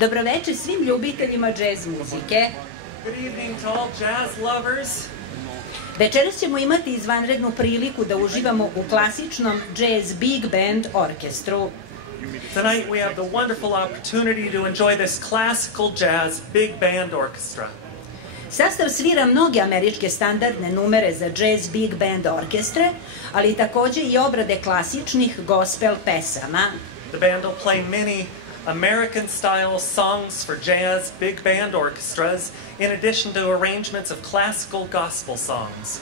Dobroveče svim ljubiteljima džez muzike. Good evening to all jazz lovers. Večeras ćemo imati izvanrednu priliku da uživamo u klasičnom jazz big band orkestru. Tonight we have the wonderful opportunity to enjoy this classical jazz big band orchestra. Sastav svira mnoge američke standardne numere za jazz big band orkestre, ali takođe i obrade klasičnih gospel pesama. The band will play many American-style songs for jazz big band orchestras, in addition to arrangements of classical gospel songs.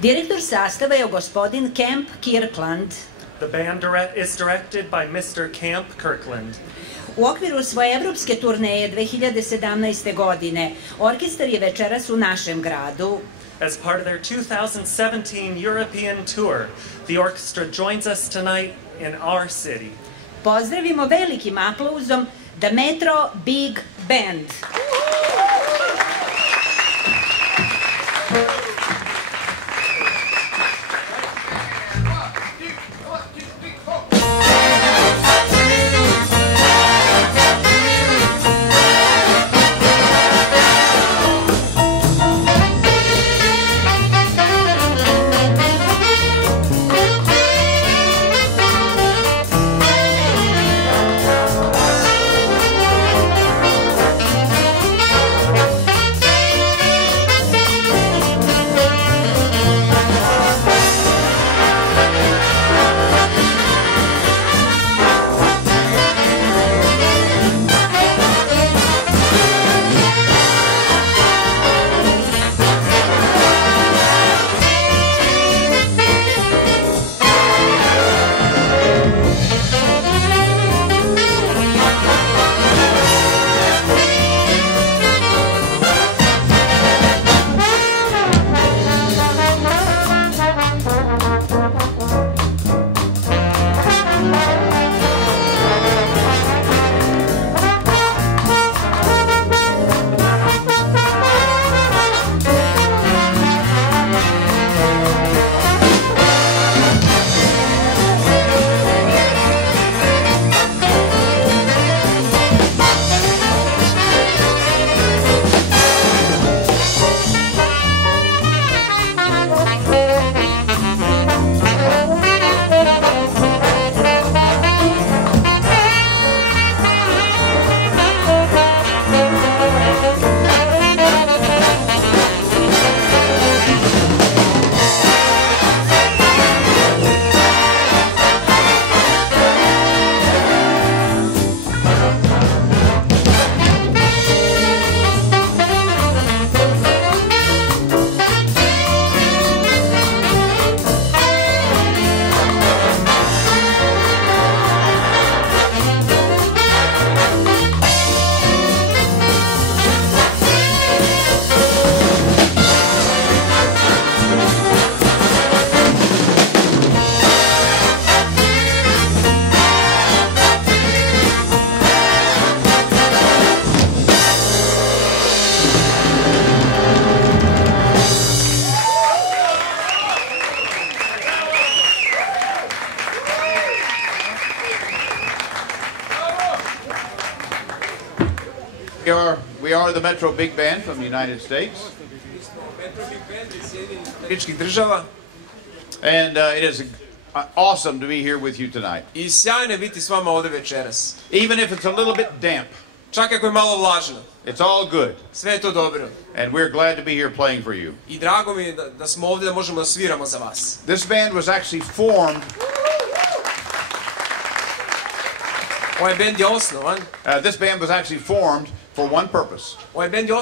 Direktor sastava je gospodin Camp Kirkland. The band is directed by Mr. Camp Kirkland. U okviru svoje evropske turneje 2017. godine, orkestar je večeras u našem gradu. As part of their 2017 European tour, the orchestra joins us tonight in our city. Pozdravimo velikim aplauzom TheMetroBigBand. We are the Metro Big Band from the United States. And it is awesome to be here with you tonight. I sjajno je biti s vama ovde večeras. Even if it's a little bit damp. Čak ako je malo vlažno. It's all good. Sve je to dobro. And we're glad to be here playing for you. I drago mi je da smo ovde da možemo da sviramo za vas. This band was actually formed. Ovaj band je osnovan. This band was actually formed for one purpose. Ovaj band je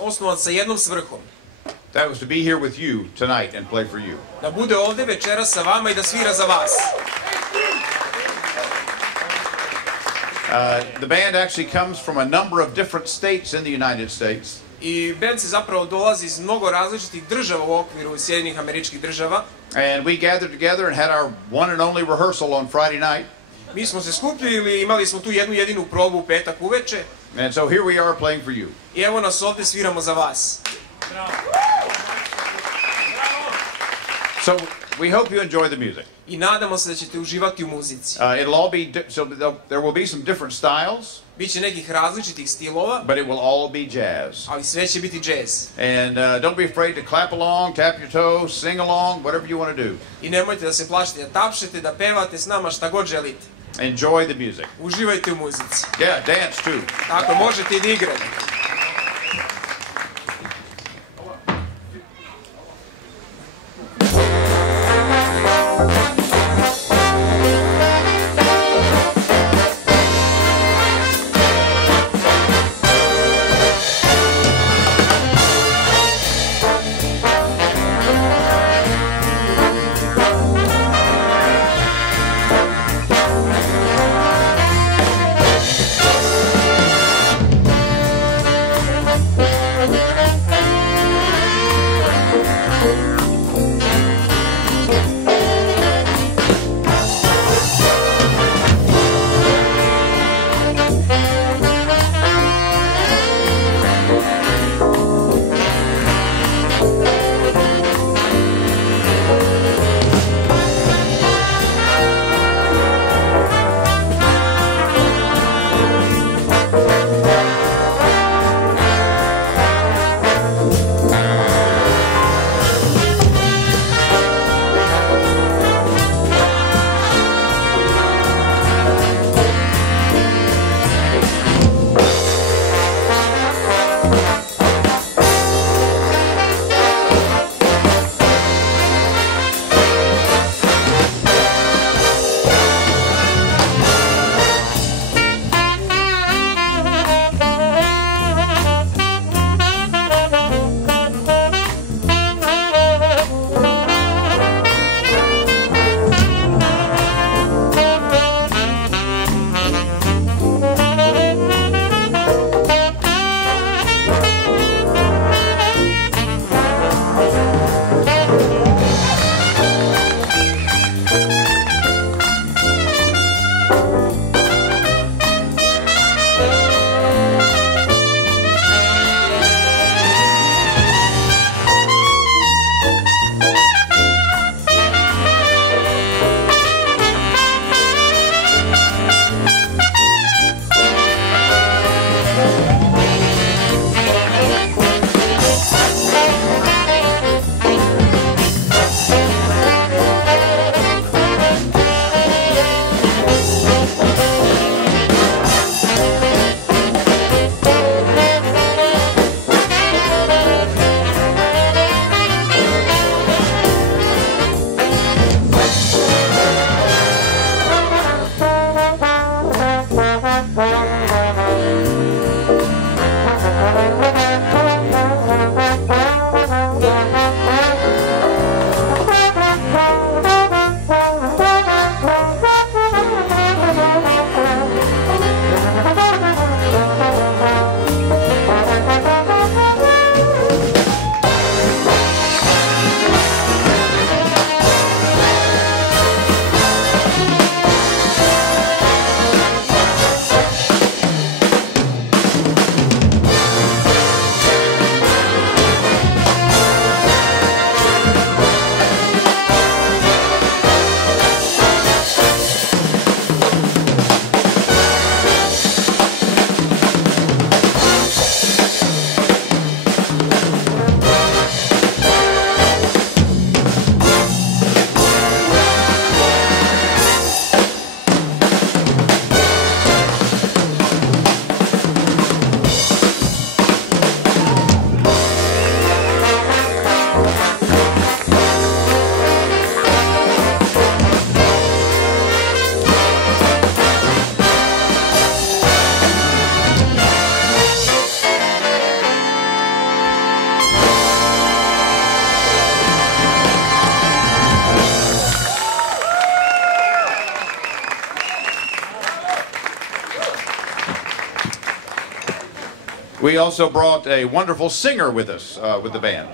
osnovan sa jednom svrhom. That was to be here with you tonight and play for you. Da bude ovde večeras sa vama i da svira za vas. The band actually comes from a number of different states in the United States. I band se zapravo dolazi iz mnogo različitih država u okviru Sjedinjenih Američkih Država. And we gathered together and had our one and only rehearsal on Friday night. Mi smo se skupili, imali smo tu jednu jedinu probu u petak uveče. And so here we are playing for you. I evo nas ovde sviramo za vas. So we hope you enjoy the music. I nadamo se da ćete uživati u muzici. It'll all be, so there will be some different styles. Biće nekih različitih stilova, But it will all be jazz. ali sve će biti džez. And don't be afraid to clap along, tap your toes, sing along, whatever you want to do. I nemojte da se plašite, da tapšete, da pevate s nama šta god želite. Enjoy the music. Uživajte u muzici. Yeah, dance too. Tako, možete i da igrate. We also brought a wonderful singer with us, with the band.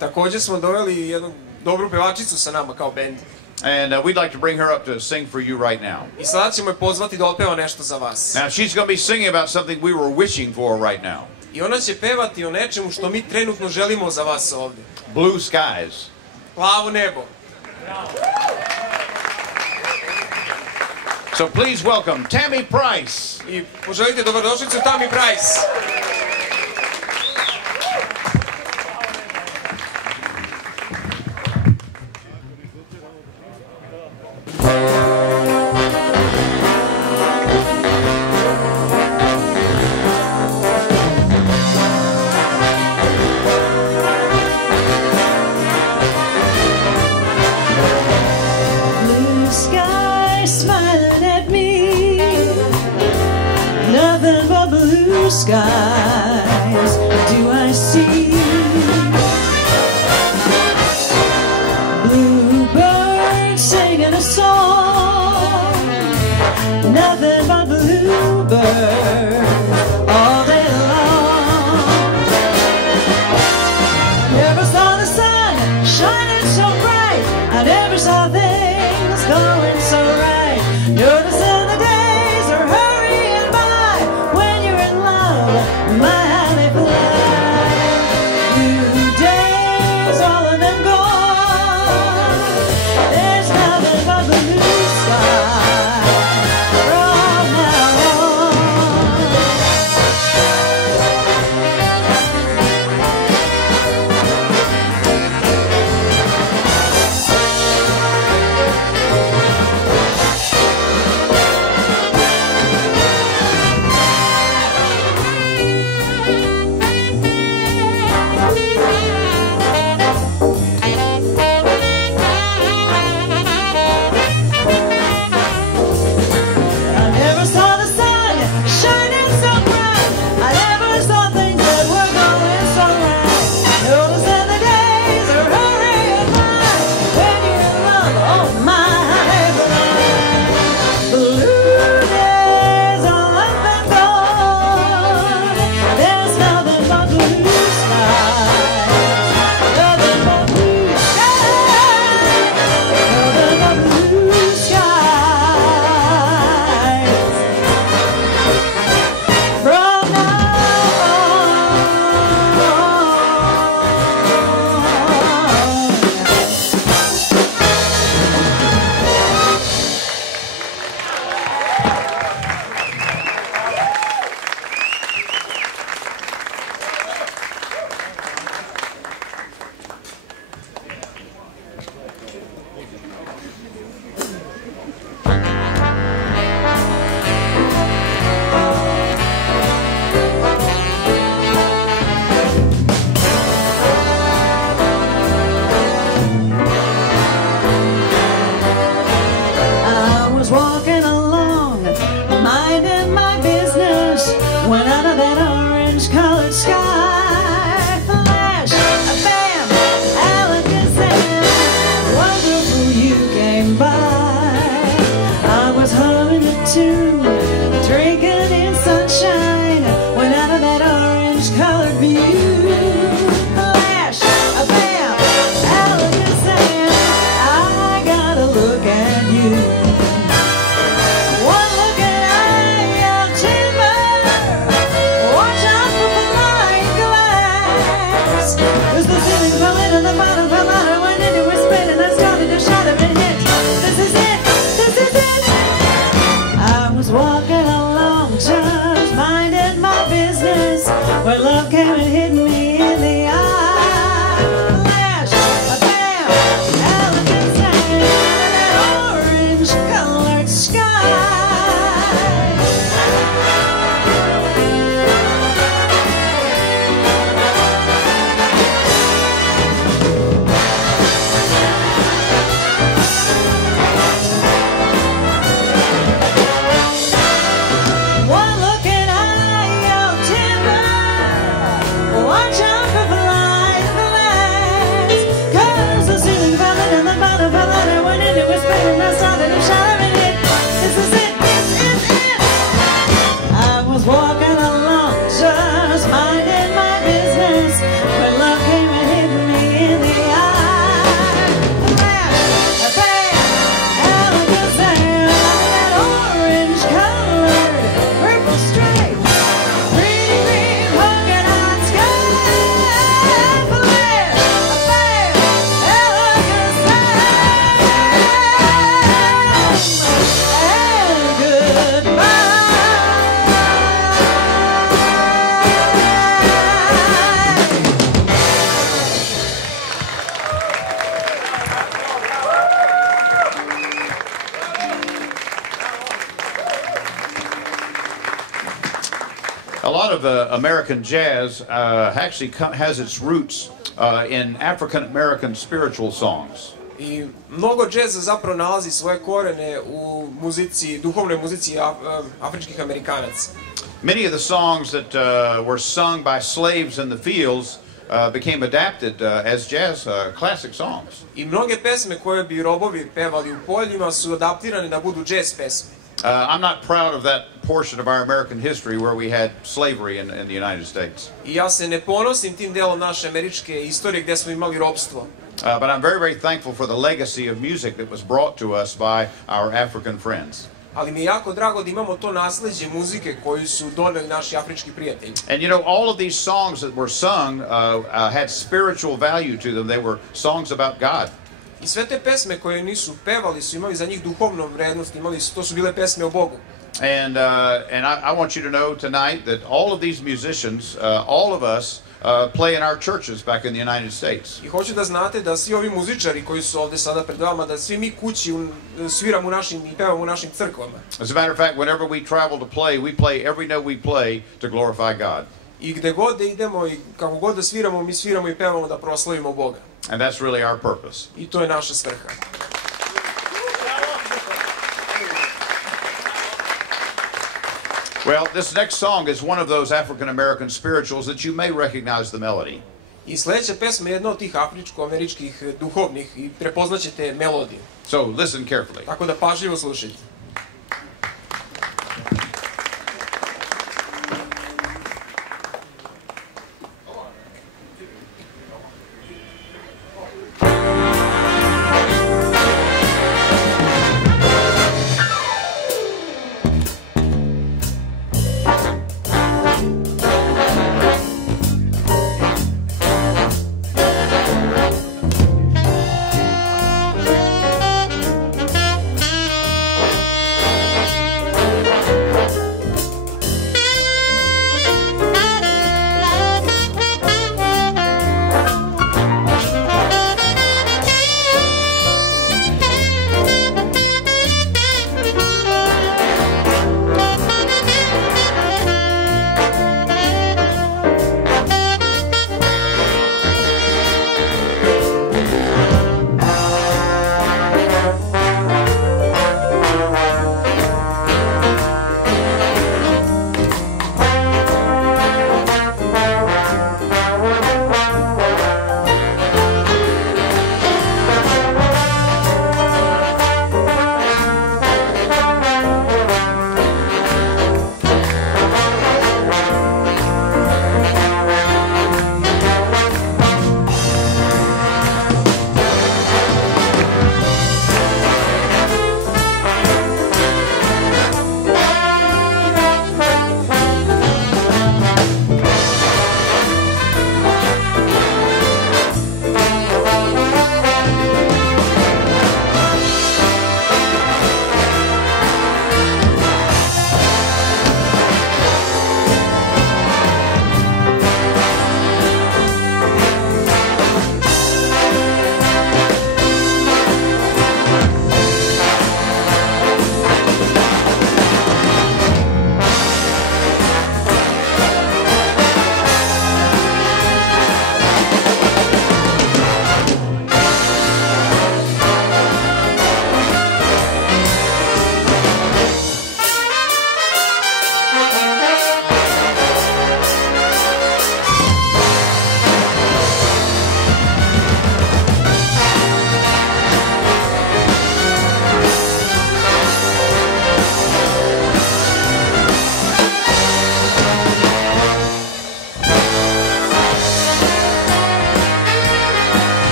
Također smo doveli jednu dobru pevačicu sa nama kao bend. And we'd like to bring her up to sing for you right now. I sada ćemo je pozvati da otpeva nešto za vas. Now she's going to be singing about something we were wishing for right now. I ona će pevati o nečemu što mi trenutno želimo za vas ovdje. Blue skies. Plavo nebo. So please welcome Tammy Price. I poželite dobrodošlicu Tammy Price. Skies do I see, bluebirds singing a song, nothing but bluebirds all day long. I never saw the sun shining so bright, I never saw things going so right. Noticing the days are hurrying by when you're in love. My how they fly. New days, all of them gone. There's nothing but blue sky from now on. A lot of American jazz actually has its roots in African American spiritual songs. I mnogo džeza zapravo nalazi svoje korene u muzici, duhovnoj muzici afričkih Amerikanaca. Many of the songs that were sung by slaves in the fields became adapted as jazz classic songs. I mnoge pesme koje bi robovi pevali u poljima su adaptirane da budu džez pesme. I'm not proud of that portion of our American history where we had slavery in the United States. I ja se ne ponosim tim delom naše američke istorije gdje smo imali ropstvo. But I'm very, very thankful for the legacy of music that was brought to us by our African friends. Ali mi je jako drago da imamo to nasleđe muzike koju su doneli naši afrički prijatelji. And you know, all of these songs that were sung had spiritual value to them. They were songs about God. I sve te pesme koje nisu pevali su imali za njih duhovnu vrednost, to su bile pesme o Bogu. And I want you to know tonight that all of these musicians, all of us, play in our churches back in the United States. I hoću da znate da svi ovi muzičari koji su ovdje sada pred vama, da svi mi kući sviramo u našim i pevamo u našim crkvama. As a matter of fact, whenever we travel to play, we play every note we play to glorify God. I gde god da idemo i kako god da sviramo, mi sviramo i pevamo da proslavimo Boga. And that's really our purpose. I to je naša svrha. Well, this next song is one of those African American spirituals that you may recognize the melody. I sljedeća pesma je jedna od tih afričko-američkih duhovnih i prepoznaćete melodiju. So listen carefully. Tako da pažljivo slušajte.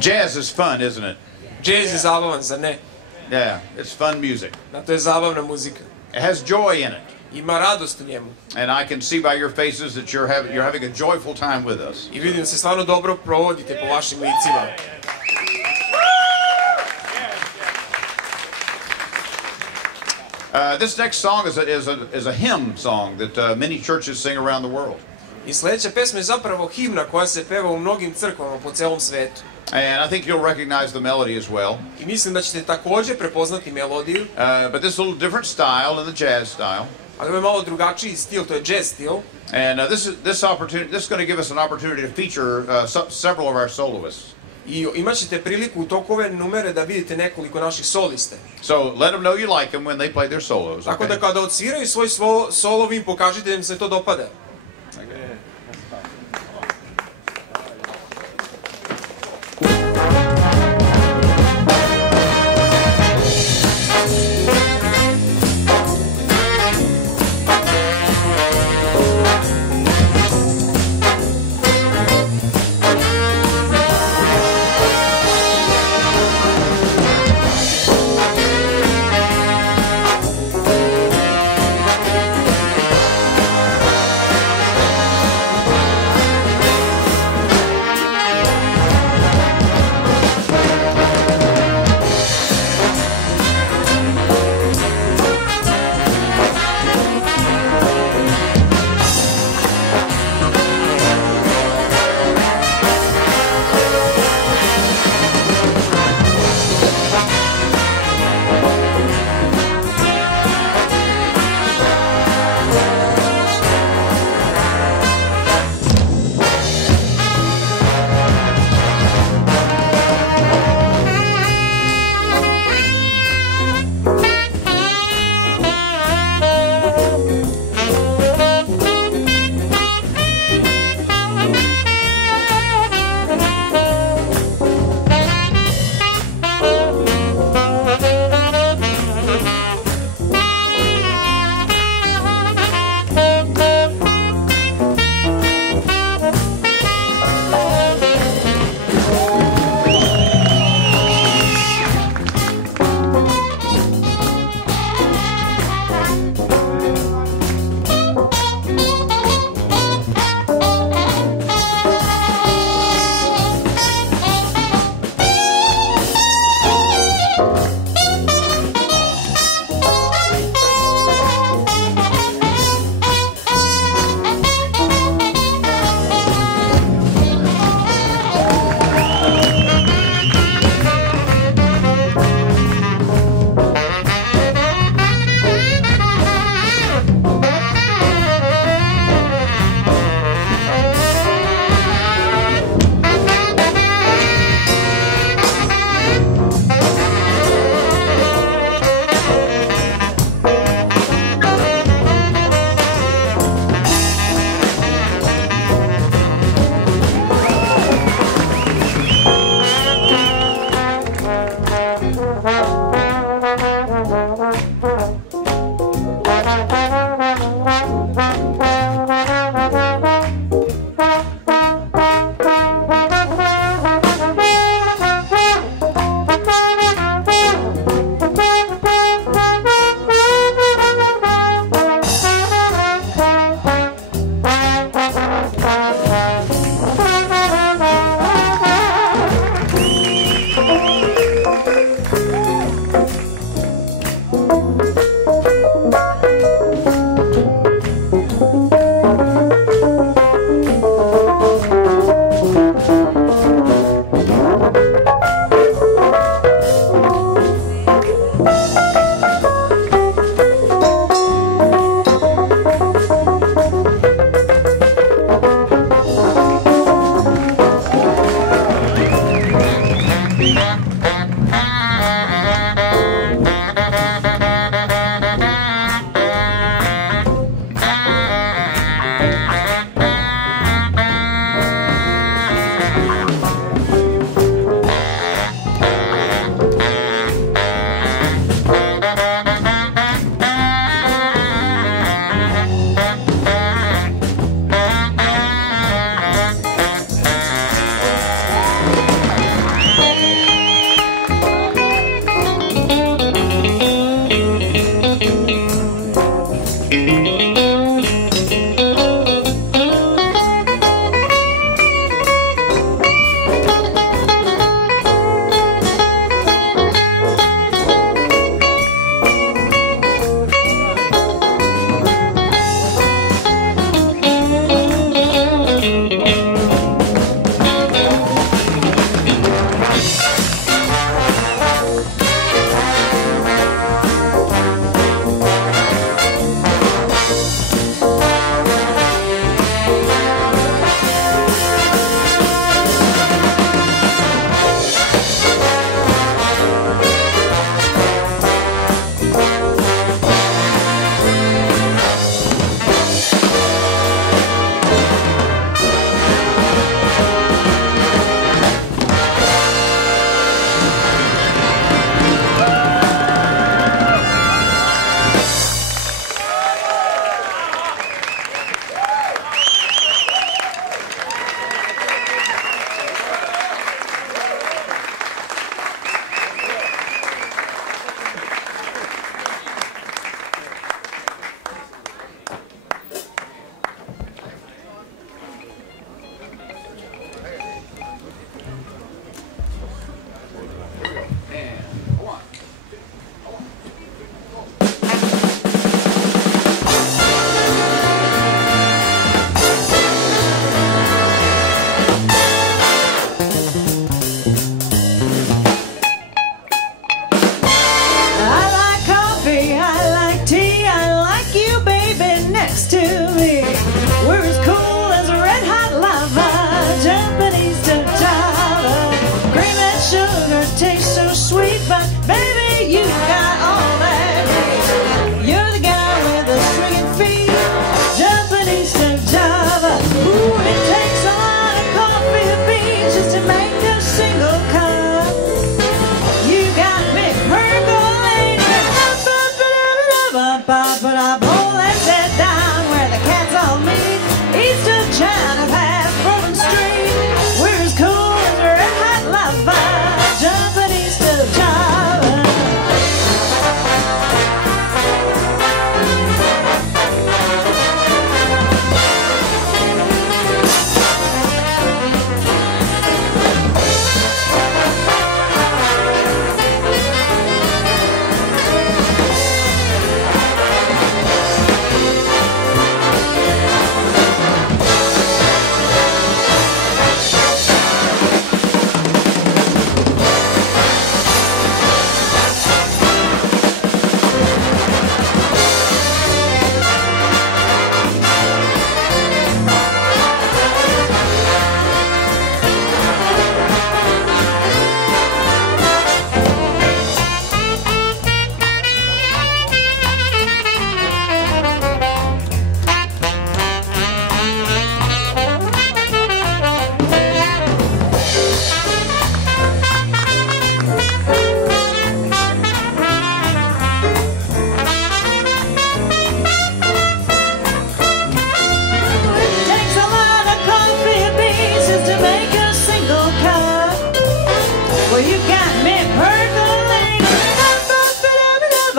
Jazz is fun, isn't it? Jazz je zabavan, zar ne? Yeah, it's fun music. Da, to je zabavna muzika. It has joy in it. Ima radost u njemu. And I can see by your faces that you're having a joyful time with us. I vidim da se stvarno dobro provodite po vašim licima. This next song is a hymn song that many churches sing around the world. I sledeća pesma je zapravo himna koja se peva u mnogim crkvama po celom svetu. And I think you'll recognize the melody as well. I mislim da ćete takođe prepoznati melodiju. But this is a little different style than the jazz style. Ali ovo je malo drugačiji stil, to je jazz stil. And this is going to give us an opportunity to feature several of our soloists. I imat ćete priliku u toku ove numere da vidite nekoliko naših solista. So let them know you like them when they play their solos. Tako da kada odsviraju svoj solo, vi pokažite da im se to dopada.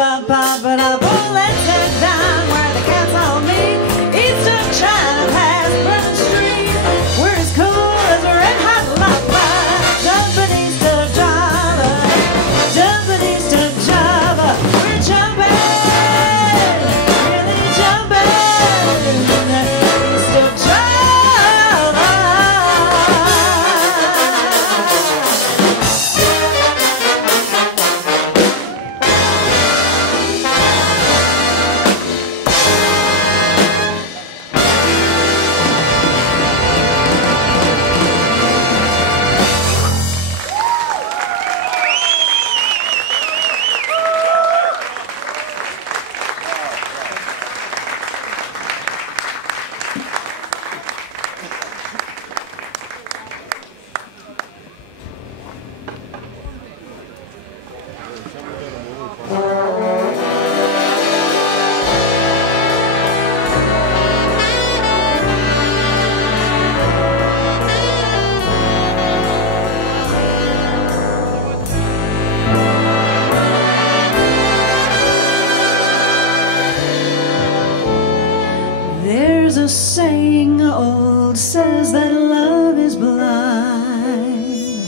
Let's head down where the cats all meet. East of China past Bourbon Street. We're as cool as a red hot lava. Jumping east of Java. Jumping east of Java. We're jumping. Really jumping. East of Java. There's a saying old says that love is blind.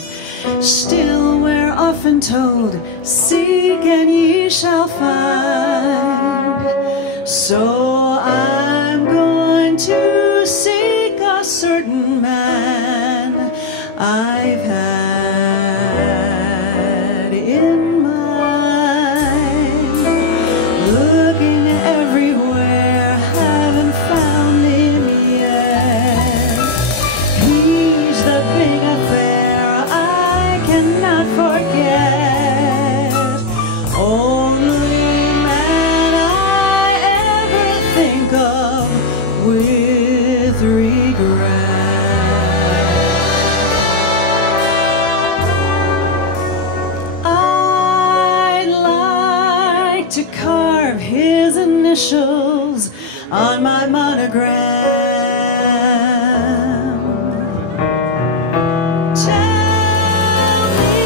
Still we're often told, seek and ye shall find. So I'm going to seek a certain man I've had in mind. Looking everywhere, haven't found him yet. He's the big affair I cannot forget. Only man I ever think of with regret. I'd like to carve his initials on my monogram. Tell me,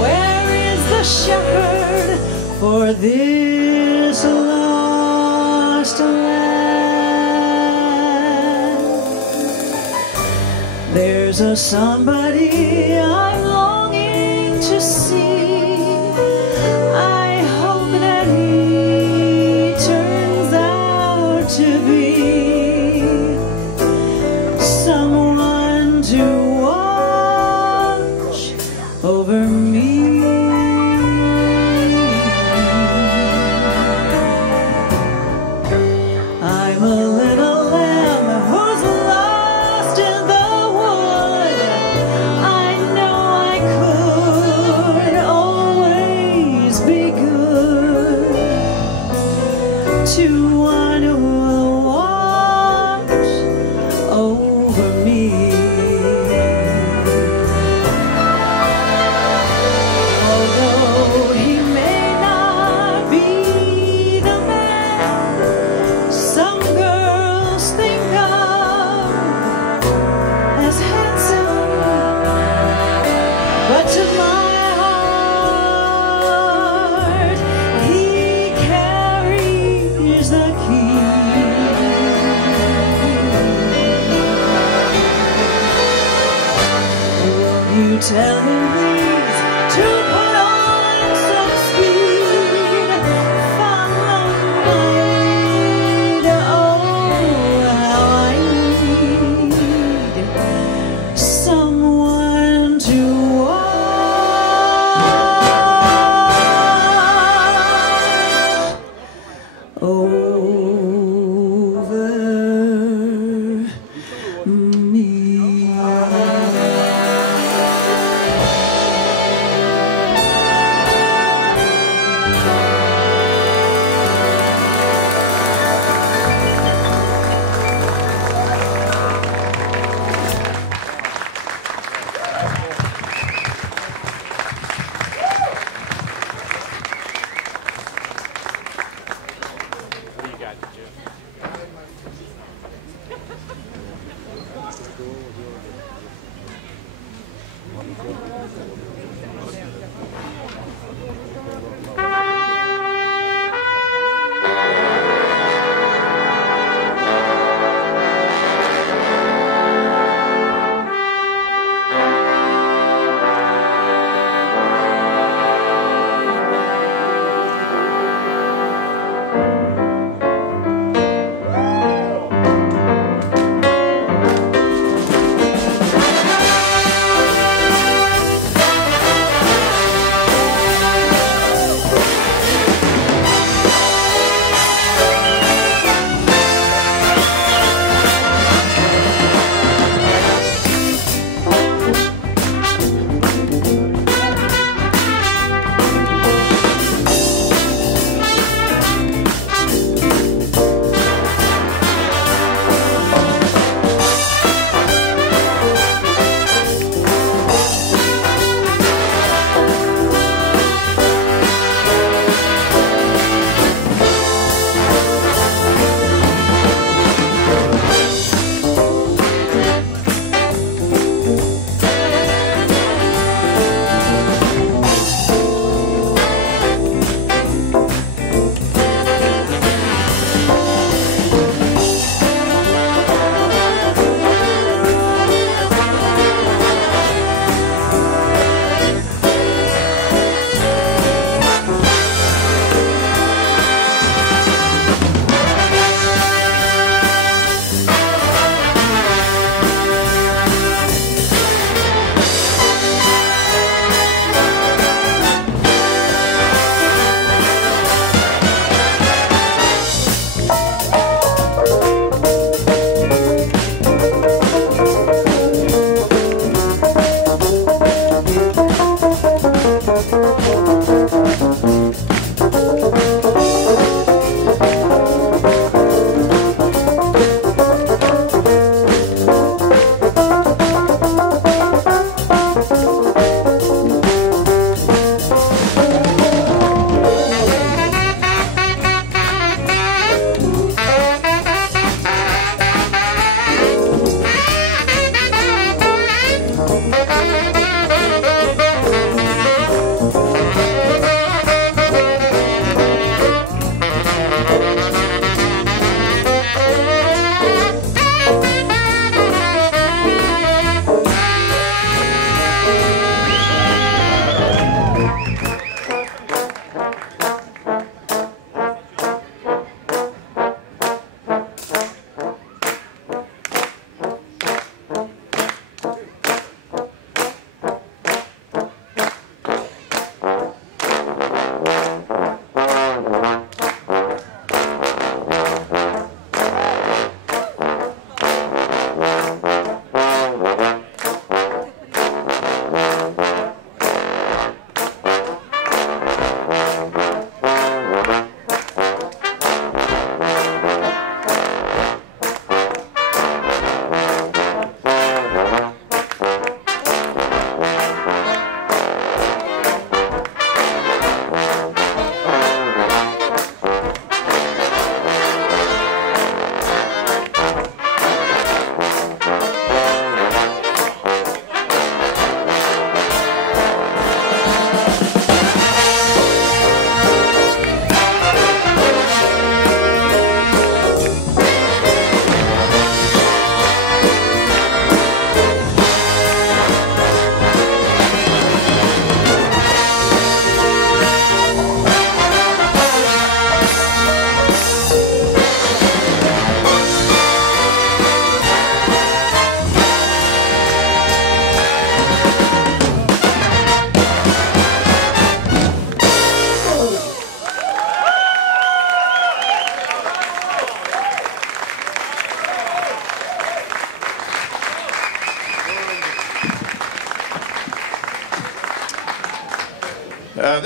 where is the shepherd for this lost land? There's a somebody I'm longing to see. I hope that he turns out to be someone to watch over me. I'm a little lamb who's lost in the wood. I know I could always be good to one who will watch over me. Although he may not be the man some girls think of as handsome, but to my heart he carries the key. Will you tell him please to put on some speed? Follow my lead. Oh, how I need someone to watch over me.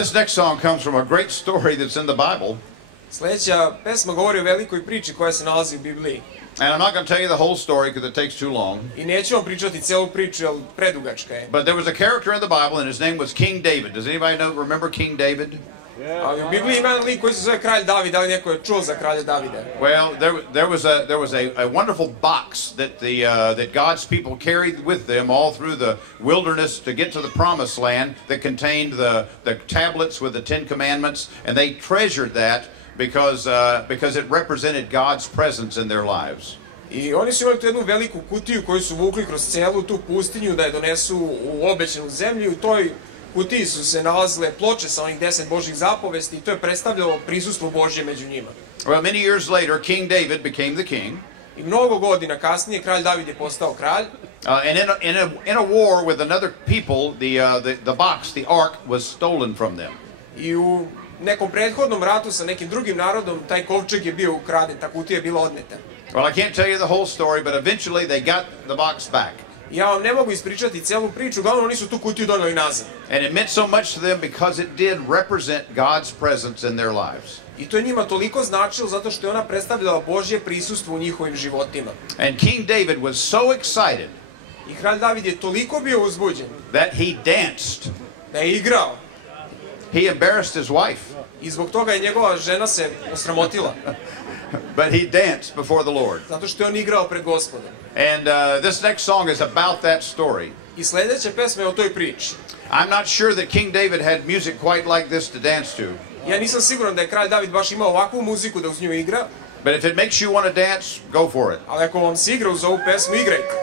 This next song comes from a great story that's in the Bible. Sljedeća pesma govori o velikoj priči koja se nalazi u Bibliji. And I'm not going to tell you the whole story because it takes too long. I neću vam pričati celu priču, jer predugačka je. But there was a character in the Bible and his name was King David. Does anybody remember King David? Ali u Bibliji ima jedan lik koji se zove kralj David, da li neko je čuo za kralja Davida? Well, there was a wonderful box that God's people carried with them all through the wilderness to get to the promised land that contained the tablets with the 10 commandments, and they treasured that because it represented God's presence in their lives. I oni su imali tu jednu veliku kutiju koju su vukli kroz celu tu pustinju da je donesu u obećanu zemlju. U toj kutiji su se nalazile ploče sa onih 10 Božjih zapovesti i to je predstavljalo prisustvo Božje među njima. Well, many years later, King David became the king. I mnogo godina kasnije kralj David je postao kralj. And in a war with another people, the box, the ark, was stolen from them. I u nekom prethodnom ratu sa nekim drugim narodom taj kovčeg je bio ukraden, ta kutija je bila odneta. Well, I can't tell you the whole story, but eventually they got the box back. Ja vam ne mogu ispričati celu priču, uglavnom oni su tu kutiju doneli nazad. And it meant so much to them because it did represent God's presence in their lives. I to je njima toliko značilo zato što je ona predstavljala Božje prisustvo u njihovim životima. And King David was so excited I kralj David je toliko bio uzbuđen that he danced. da je igrao. He embarrassed his wife. I zbog toga je njegova žena se osramotila. But he danced before the Lord. Zato što je on igrao pred Gospodom. And this next song is about that story. I sljedeća pesma je o toj priči. I'm not sure that King David had music quite like this to dance to. Ja nisam siguran da je kralj David baš imao ovakvu muziku da uz nju igra. But if it makes you want to dance, go for it. Ali ako vam se igra uz ovu pesmu, igrajte.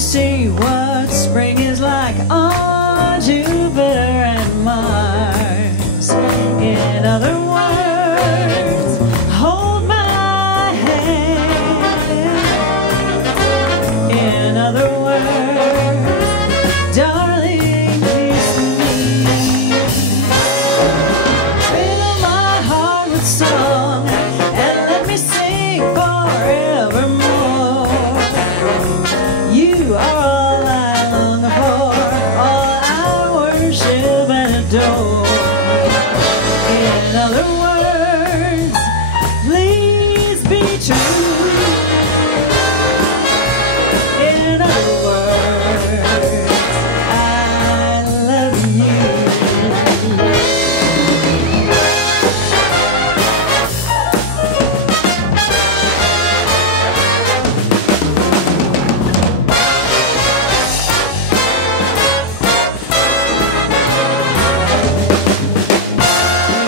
see what spring is like on Jupiter and Mars. In other words, hold my hand. In other words, darling, kiss me. Fill my heart with song and let me sing forevermore. You are all I long for, all I worship and adore. In other words, please be true. In other words, I love you.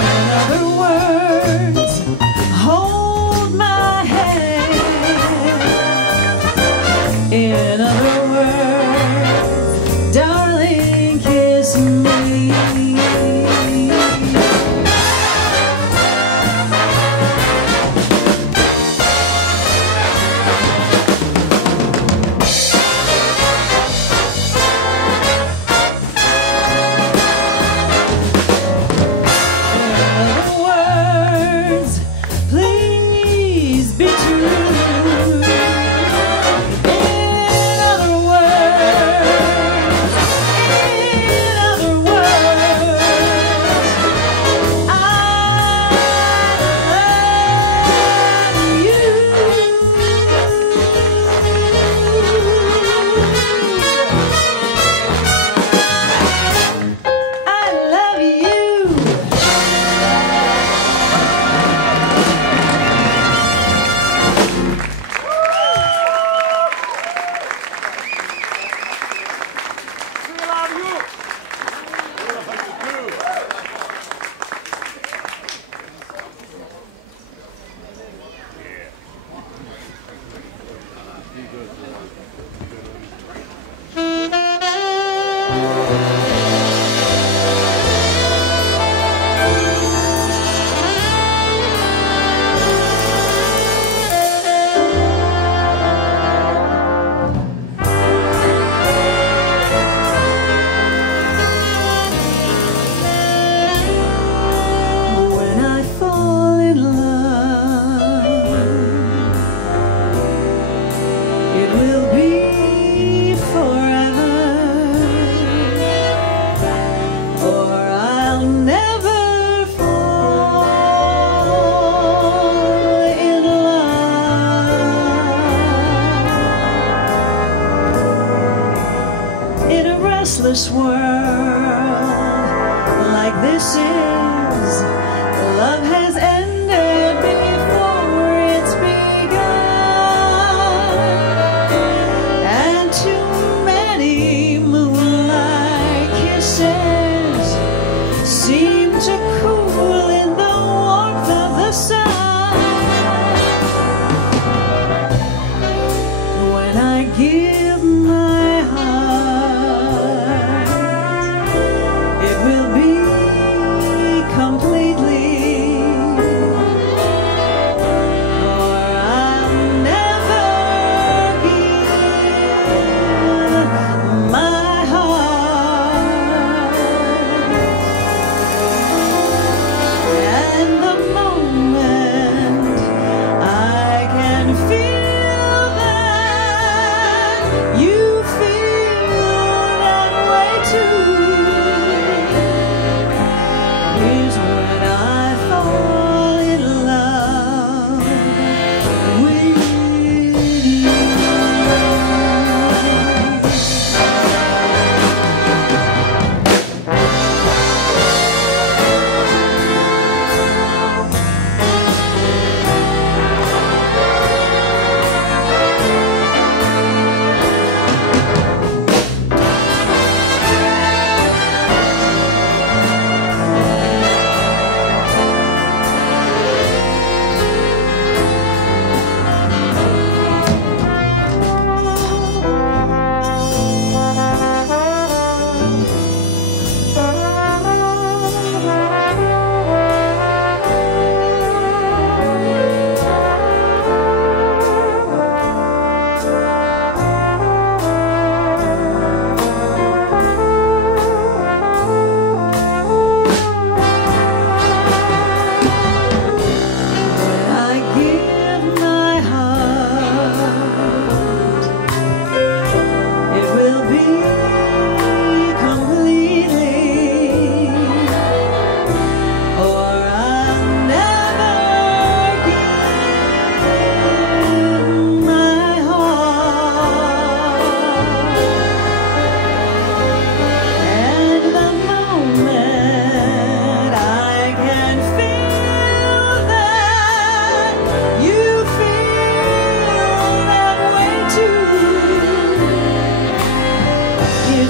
In other words, hold my hand. In other words, darling, kiss me. In other words, please be true. In other words, I love you. I love you. When I fall in love, it will be forever, or I'll never fall in love. In a restless world like this is, love has ended before it's begun, and too many moonlight kisses seem to cool in the warmth of the sun. When I give my heart, it will be completely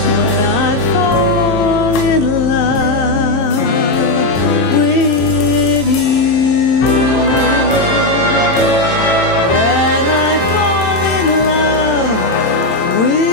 when I fall in love with you. When I fall in love with you.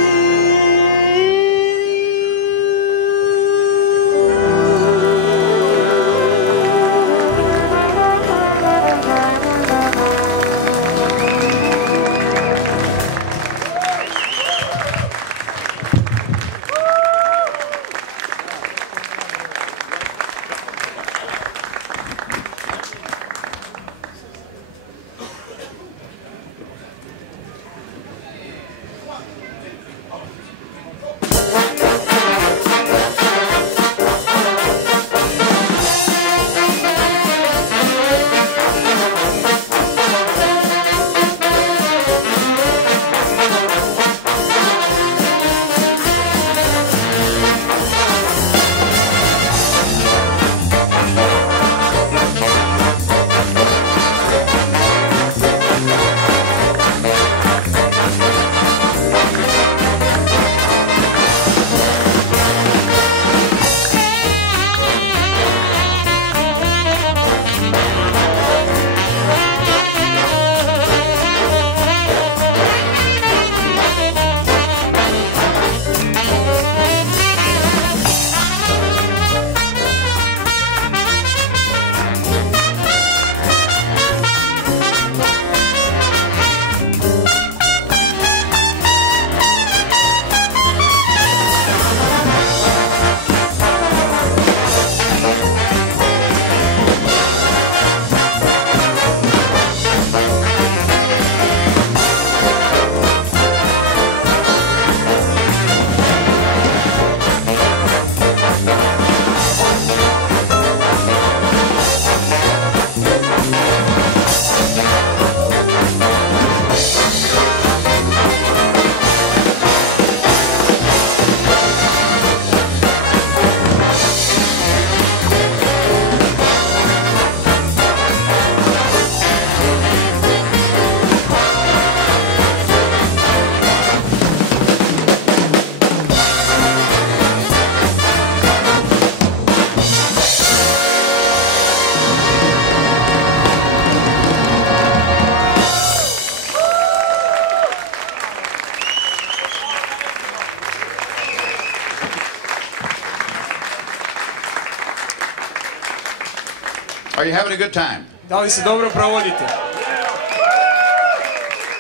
Are you having a good time? Da li se dobro provodite?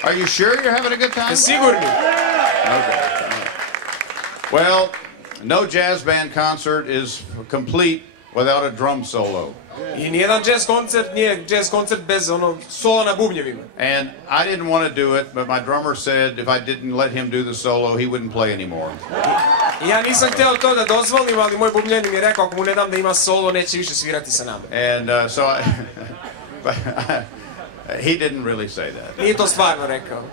Are you sure you're having a good time? Sigurni? Okay. Well, no jazz band concert is complete without a drum solo. I nijedan jazz koncert nije jazz koncert bez sola na bubnjevima. And I didn't want to do it, but my drummer said if I didn't let him do the solo, he wouldn't play anymore. Ja nisam hteo to da dozvolim, ali moj bubnjeni mi je rekao ako mu ne dam da ima solo, neće više svirati sa nama. And so he didn't really say that. Nije to stvarno rekao.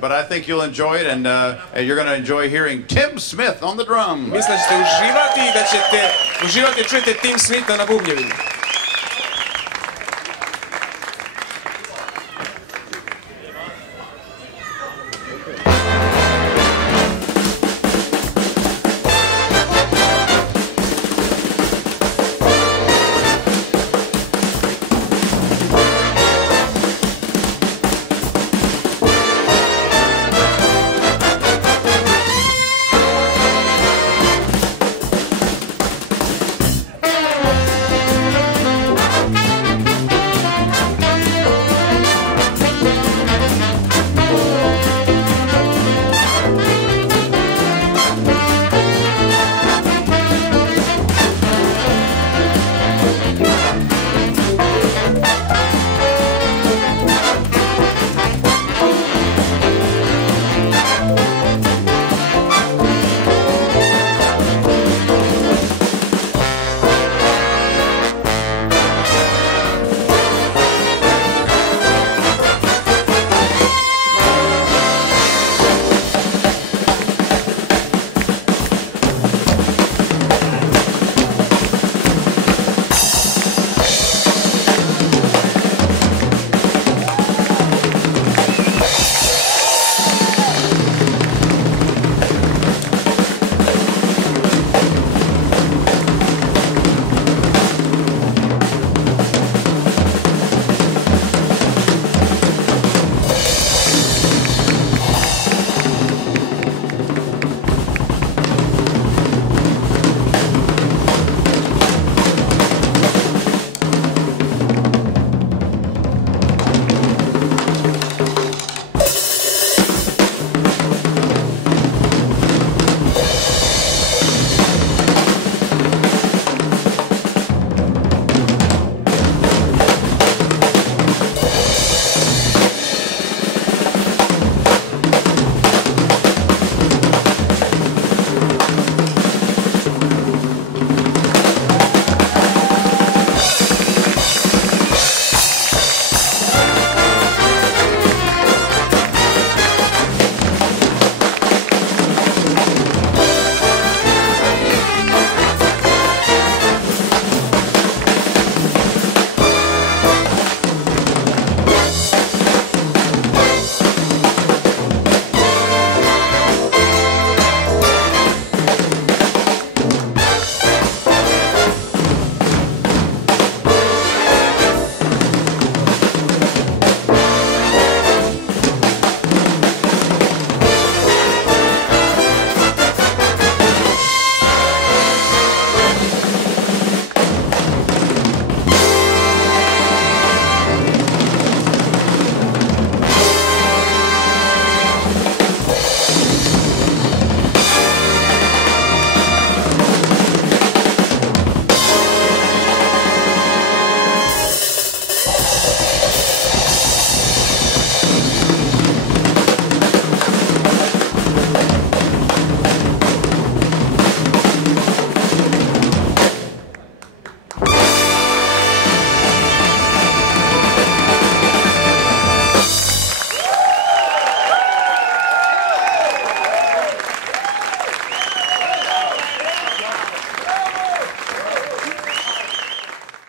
But I think you'll enjoy it, and you're going to enjoy hearing Tim Smith on the drum. Mislim da ćete uživati i da ćete uživati čujete Tim Smitha na bubnjevima.